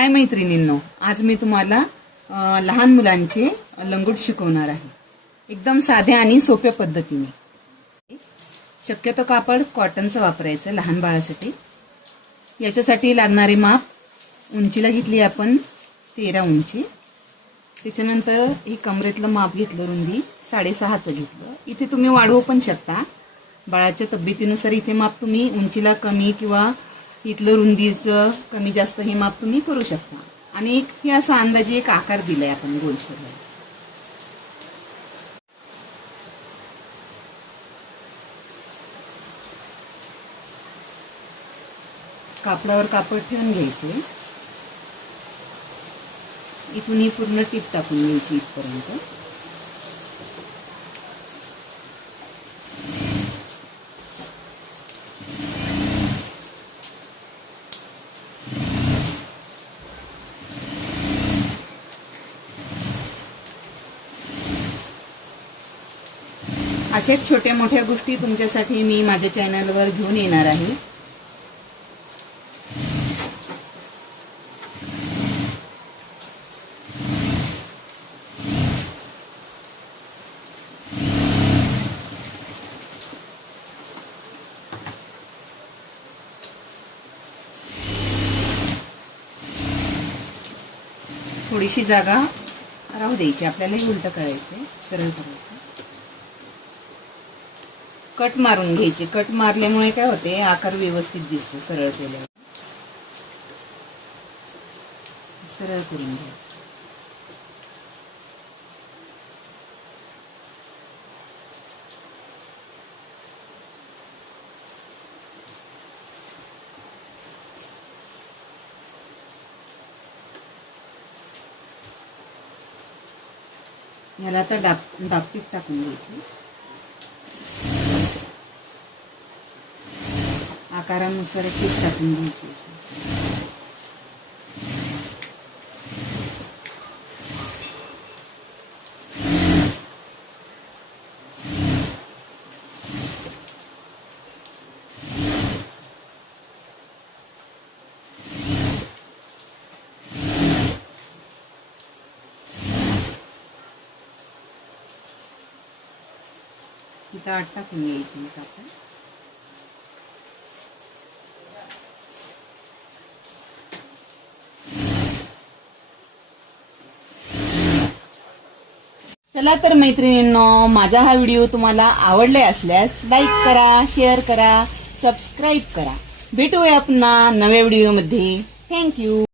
हाय मैत्रिणींनो, आज मी तुम्हाला लहान मुलांचे लंगोट शिकवणार आहे. एकदम साध्या आणि सोप्या पद्धतीने. शक्यतो कापड कॉटनचं वापरायचं लहान बाळासाठी. याच्यासाठी लागणारे माप उंचीला घेतली आपण 13 उंची. त्याच्यानंतर हे कमरेतलं माप घेतलं, रुंदी 6.5चं घेतलं. इथे तुम्ही वाढवू पण शकता बाळाच्या तब्येतीनुसार. इथे माप तुम्ही उंचीला कमी किंवा इथलं रुंदीचं कमी जास्त हे माप तुम्ही करू शकता. आणि एक हे असा अंदाजे एक आकार दिलाय आपण गोलसर. कापडावर कापड ठेवून घ्यायचे. इथून ही पूर्ण टीप टाकून घ्यायची इथपर्यंत. अशाच छोट्या मोठ्या गोष्टी तुमच्यासाठी मी माझ्या चॅनलवर घेऊन येणार आहे. थोडीशी जागा राहू द्यायची, आपल्याला उलट करायचं, सरळ करायचं. कट मारून घ्यायची. कट मारल्यामुळे काय होते, आकार व्यवस्थित दिसतो सरळ केल्यावर. सरळ करून घ्यायचं. याला आता डापटीप टाकून घ्यायची. आकारानुसार टीप टाकून घ्यायची. इथं आठ टाकून घ्यायचं मग आपण. चला तर मैत्रिणींनो, माझा हा व्हिडिओ तुम्हाला आवडला असल्यास लाईक करा, शेअर करा, सबस्क्राईब करा. भेटूया पुन्हा नव्या व्हिडिओमध्ये. थँक्यू.